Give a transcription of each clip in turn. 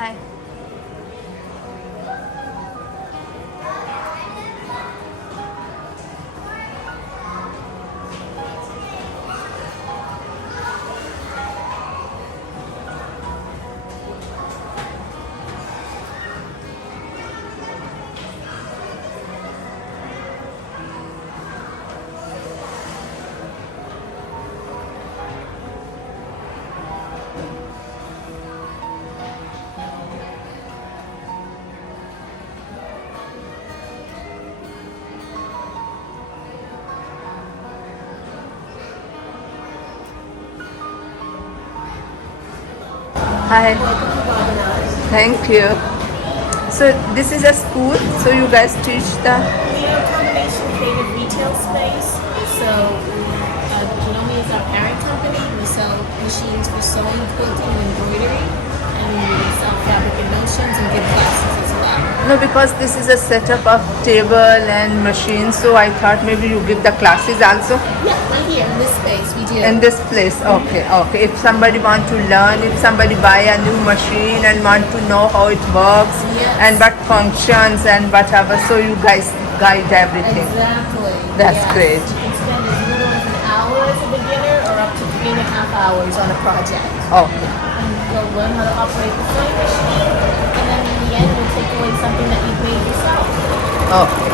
Hi. Hi. Thank you. So this is a school, so you guys teach the... We are a combination creative retail space. So, Janome is our parent company. We sell machines for sewing, quilting, and embroidery. And we sell fabric and notions and give classes as well. No, because this is a setup of table and machines, so I thought maybe you give the classes also Yeah, right here in this space we do. in this place. Okay, okay. If somebody want to learn, if somebody buy a new machine and want to know how it works Yes. and what functions and whatever, so you guys guide everything. Exactly. That's Yes. great. You can spend as little as an hour as a beginner or up to 3.5 hours on a project. Okay. And you'll learn how to operate the sewing machine, and then in the end, you'll take away something that you've made yourself. Okay.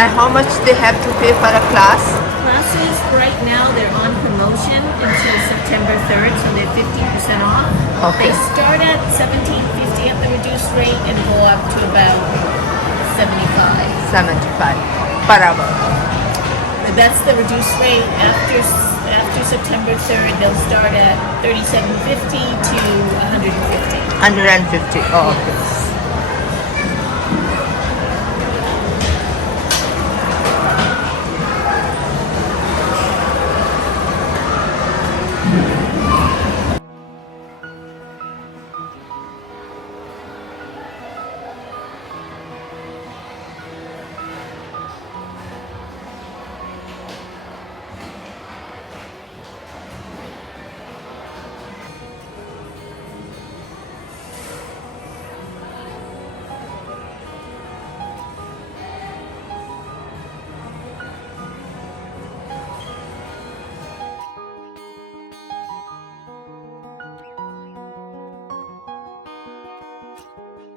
And how much they have to pay for a class? Classes right now they're on promotion until September 3rd, so they're 50% off. Okay. They start at $17.50 at the reduced rate and go up to about $75. 75 per hour. But that's the reduced rate. After September 3rd, they'll start at $37.50 to $150. 150. Oh, okay.